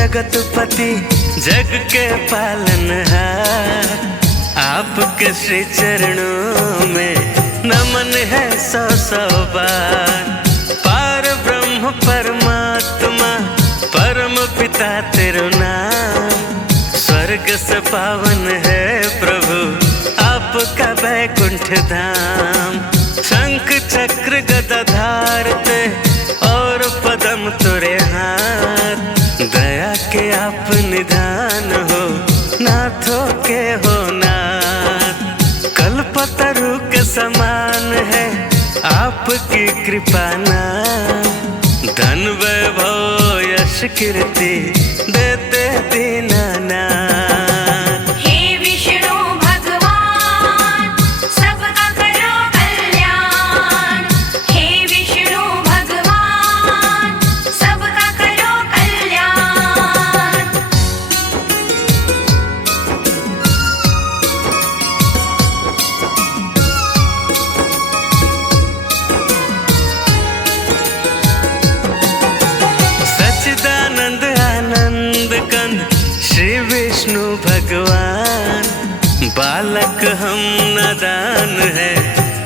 जगतपति जग के पालनहार, आपके श्री चरणों में नमन है सौ सौ बार। पार ब्रह्म परमात्मा परम पिता तेरो नाम, स्वर्ग से पावन है प्रभु आपका वैकुंठ धाम। शंख चक्र गदा धारते और पदम तुरे हाथ, दया के आप निधान हो नाथों के हो नाथ। कल्पतरु के समान है आपकी कृपा नाम, धन वैभव यश कीर्ति देते दीनानाथ। श्री विष्णु भगवान, बालक हम नादान है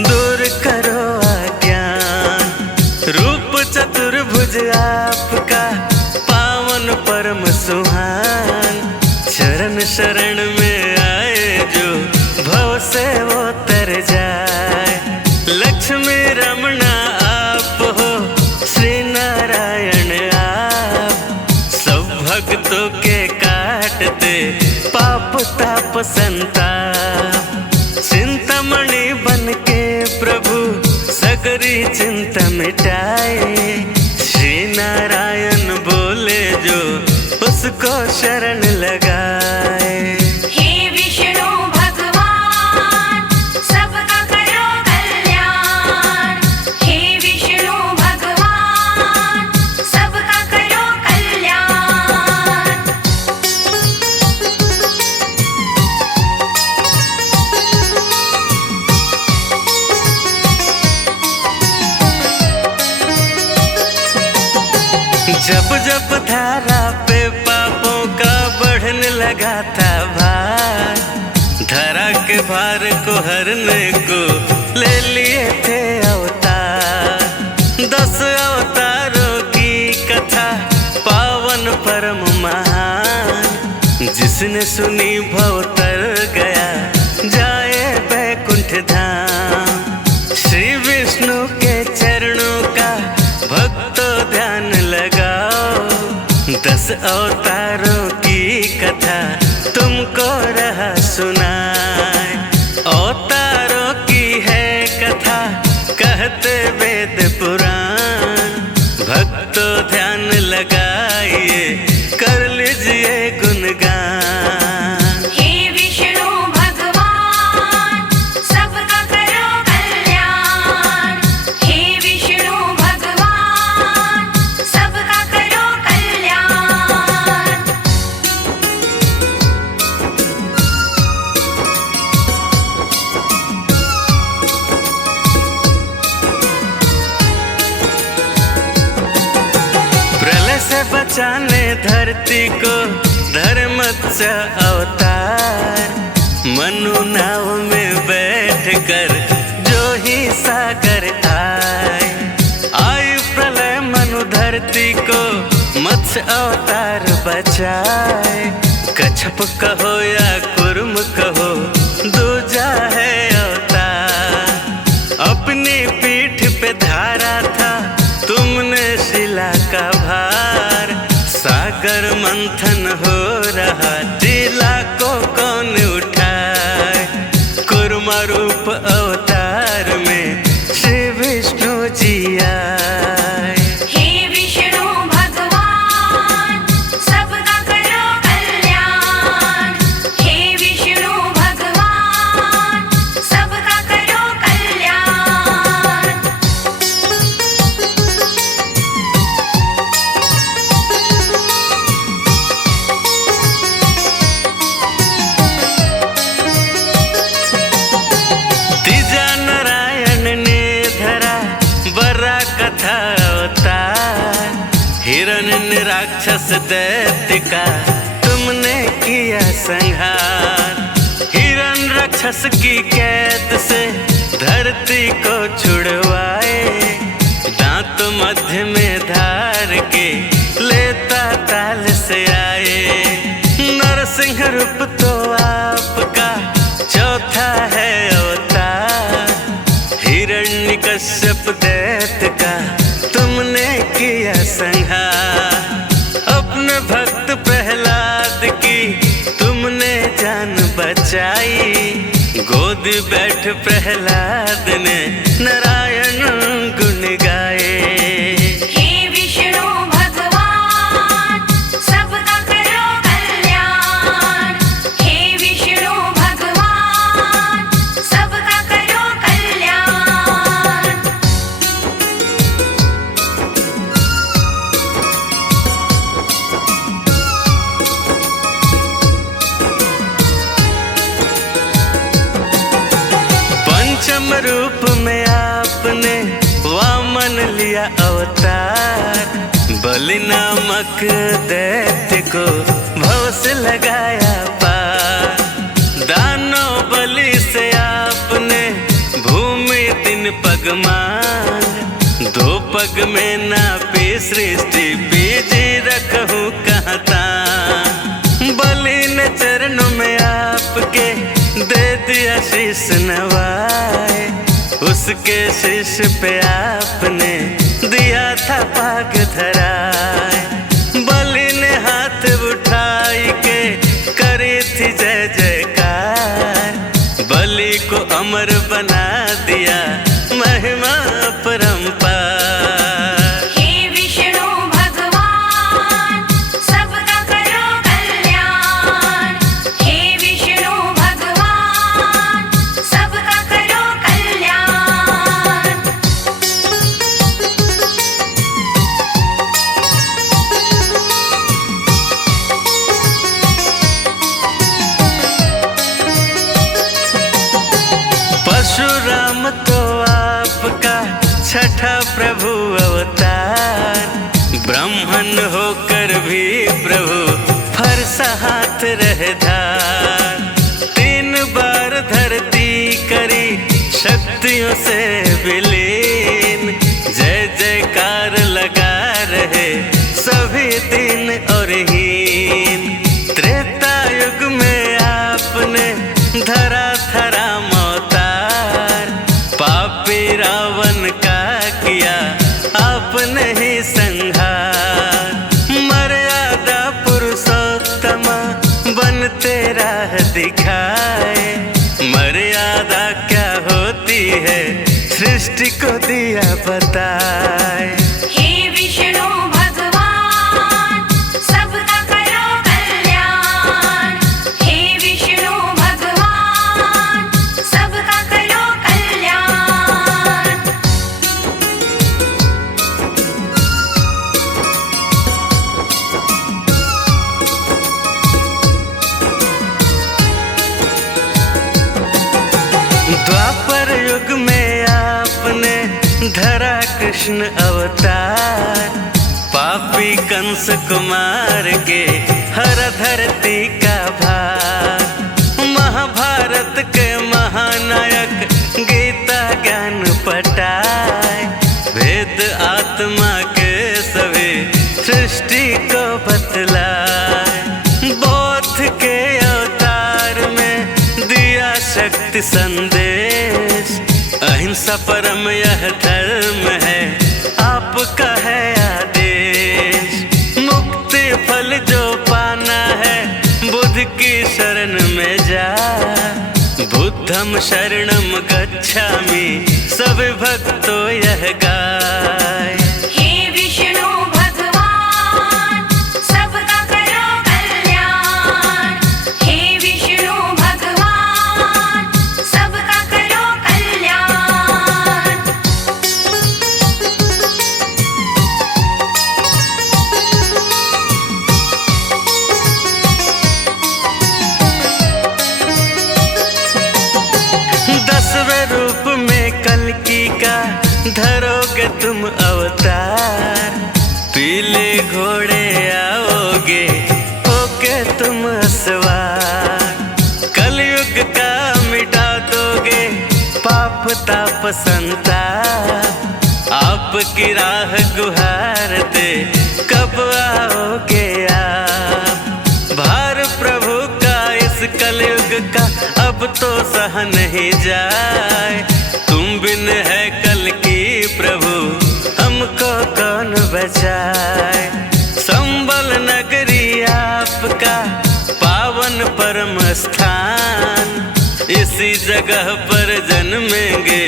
दूर करो अज्ञान। रूप चतुर्भुज आपका पावन परम सुहान, चरण शरण में आए जो भव से वो तर जाए। लक्ष्मी रमणा आप हो श्री नारायण आप, सब भक्तों के पाप ताप संताप। चिंतामणि बन के प्रभु सगरी चिंता मिटाए, श्री नारायण बोले जो उसको शरण लगाए। जब जब धारा पे पापों का बढ़ने लगा था भार, धरा के भार को हरने को ले लिए थे अवतार। 10 अवतारों की कथा पावन परम महान, जिसने सुनी भव तर गया जाए वैकुंठ धाम। श्री विष्णु के चरणों का भक्तों ध्यान लगाओ, 10 अवतारों की कथा तुमको रहा सुनाए। अवतारों की है कथा कहते वेद पुराण, भक्तों ध्यान लगाइए कर लीजिए गुणगान। बचाने धरती को धर्मस्य अवतार, मनु नाव में बैठ कर जो ही सागर आए। आयु प्रलय मनु धरती को मत्स्य अवतार बचाए। कच्छप कहो या कुर्म कहो दूजा है अवतार, अपनी पीठ पे धारा था तुमने शिला का भार। सागर मंथन हो रहा टीला को कौन उठाए, कुर्मा रूप अवतार में श्री विष्णु जी आए। राक्षस दैत्य का तुमने किया संहार। हिरण राक्षस की कैद से धरती को छुड़वाए, दांत मध्य में धार के लेता ताल से आए। नरसिंह रूप तो आपका चौथा है अवतार, हिरण्यकश्यप दैत्य का तुमने किया संहार। अपने भक्त प्रहलाद की तुमने जान बचाई, गोद बैठ प्रहलाद ने नारायण गुण गाए। हे विष्णु भगवान सबका करो कल्याण, हे विष्णु भगवान सबका करो कल्याण। पंचम रूप में आपने वामन लिया अवतार, बलि नामक दैत्य को भव से लगाया पार। दानव बलि से आपने भूमि तीन पग मांग, दो पग में नापी सृष्टि बीजी रखूं कहाँ तान। बलि ने चरणों में आपके दे दिया शीश नवाए, उसके शीश पे आपने दिया था पाग धराए। बलि ने हाथ उठाई के करी थी जय जयकार, बलि को अमर बना दिया महिमा परंपार। हे विष्णु भगवान सबका करो कल्याण, हे विष्णु भगवान सबका करो कल्याण। परशुराम तो आपका छठा प्रभु अवतार, ब्राह्मण होकर भी प्रभु फरसा हाथ रहधार। 3 बार धरती करी शक्तियों से विलीन, जय जयकार लगा रहे सभी दिन और हीन। त्रेता युग में आपने धरा था राम अवतार, पापी रावण का किया आपने ही संहार। मर्यादा पुरुषोत्तम बनते राह दिखाए, मर्यादा क्या होती है सृष्टि को दिया बताए। हे विष्णु भगवान सबका करो कल्याण, हे विष्णु भगवान सबका करो कल्याण। द्वापर युग में आपने धरा कृष्ण अवतार, पापी कंस कुमार के हर धरती का भार। महाभारत के महानायक गीता ज्ञान पटाए, वेद आत्मा के सभी सृष्टि को बतलाए। बौद्ध के अवतार में दिया शक्ति संदेश, अहिंसा परम यह धर्म है आपका है आदेश। मुक्ति फल जो पाना है बुद्ध की शरण में जा, बुद्धम शरणम गच्छामि सभी भक्तों यह गाय। हे विष्णु भगवान सबका करो कल्याण, हे विष्णु भगवान सबका करो कल्याण। रूप में कल्कि का धरोगे तुम अवतार, संताप, आपकी राह गुहारते कब आओगे आप। भार प्रभु का इस कलयुग का अब तो सह नहीं जाए, तुम बिन है कल की प्रभु हमको कौन बचाए। संबल नगरी आपका पावन परम स्थान, इसी जगह पर जन्मेंगे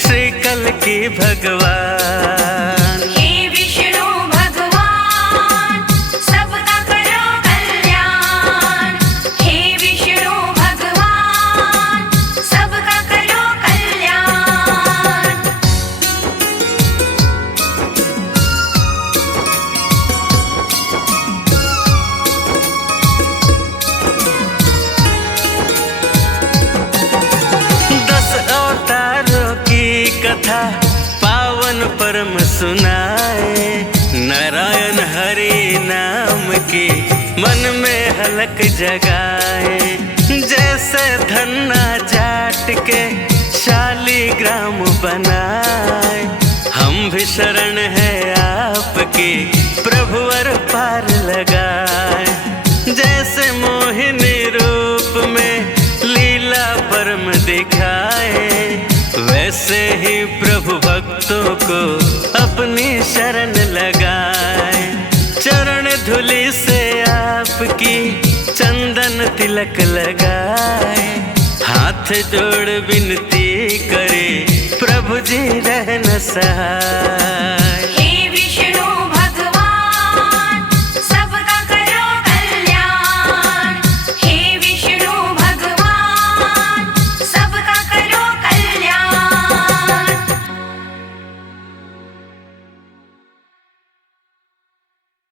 श्री कल की भगवान। हे विष्णु भगवान सबका करो कल्याण, हे विष्णु भगवान सबका करो कल्याण। अवतारों की कथा पावन परम सुनाए, नारायण हरि नाम की मन में हलक जगाए। जैसे धन्ना जाट के शालीग्राम बनाए, हम भी शरण है आपकी प्रभुवर पार लगाए। जैसे मोहिनी रूप में लीला परम दिखाए, वैसे ही प्रभु भक्तों को अपनी शरण लगाए। चरण धूलि से आपकी चंदन तिलक लगाए, हाथ जोड़ विनती करे प्रभु जी रहन सहाय।